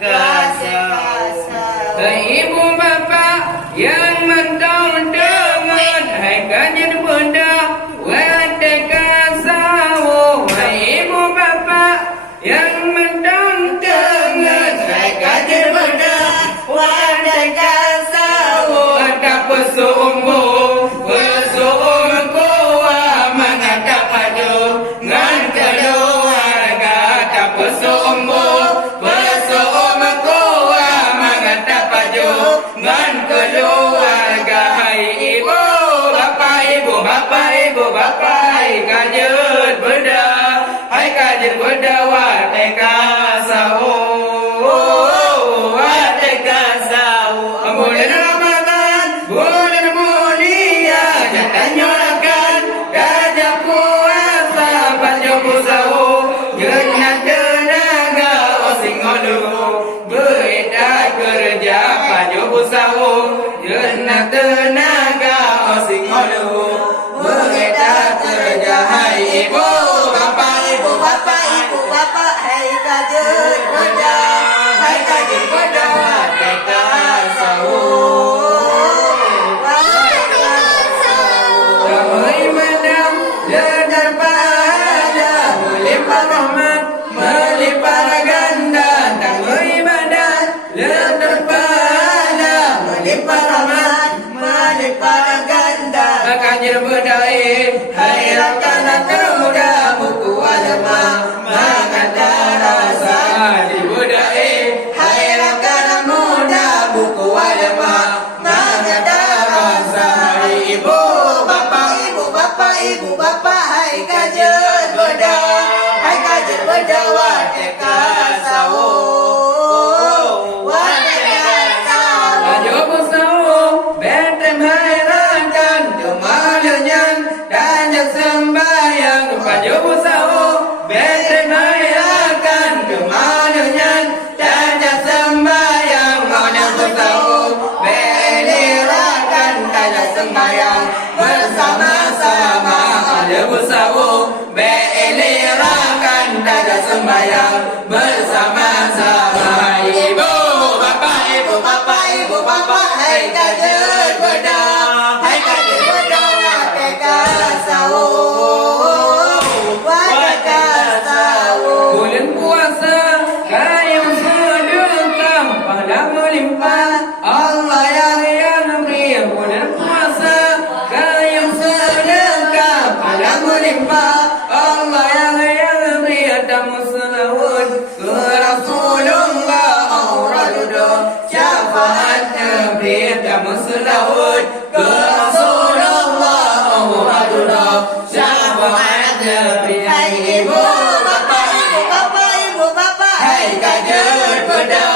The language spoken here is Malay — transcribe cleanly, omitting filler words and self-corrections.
Kasih kajut beda, hai kajut beda wateka sahu, wateka sahu. Bulan Ramadan, bulan mulia, jangan nyolakan gajah puasa panjang sahu, jenat tenaga osing olu, beredar kerja panjang sahu, jenat tenaga osing olu. Beredar kerja hai ibu bapak, ibu bapak, ibu bapak, hai kajut beda, hai kajut beda, wateka sahur, wateka sahur. Damai menang ledar pada, melimpah rahmat, melimpah ganda. Damai badan ledar pada, melimpah rahmat, melimpah ganda. Kajir berdai, hai rakan termuda, buku alama, mengada rasa di budai. Hai rakan muda, buku alama, mengada rasa. Ibu bapak, ibu bapak, ibu bapak, hai kajut beda, hai kajut beda, wateka sahur, wateka sahur. Ajo sahur, bentem hai rakan, Malunyan dan sembahyang panjang sahur, bentem hai rakan, malunyan dan sembahyang. Malunyan sahur, belirakan dan sembahyang bersama-sama. Malunyan sahur, belirakan dan sembahyang bersama-sama. Ibu bapak, ibu bapak, ibu bapak, hai kajut beda, hai kajut beda, wateka sahur, wateka sahur. Bulan puasa kayu sedekah, pahala melimpah, Allah yang beri. Bulan puasa kayu sedekah, pahala melimpah, Allah yang beri. Tamu selawat ke Rasulullah, auradudah syafaat Nabi. Tamu selawat ke Rasulullah, auradudah syafaat Nabi. Hai ibu bapak, ibu bapak, ibu bapak, hai kajut beda,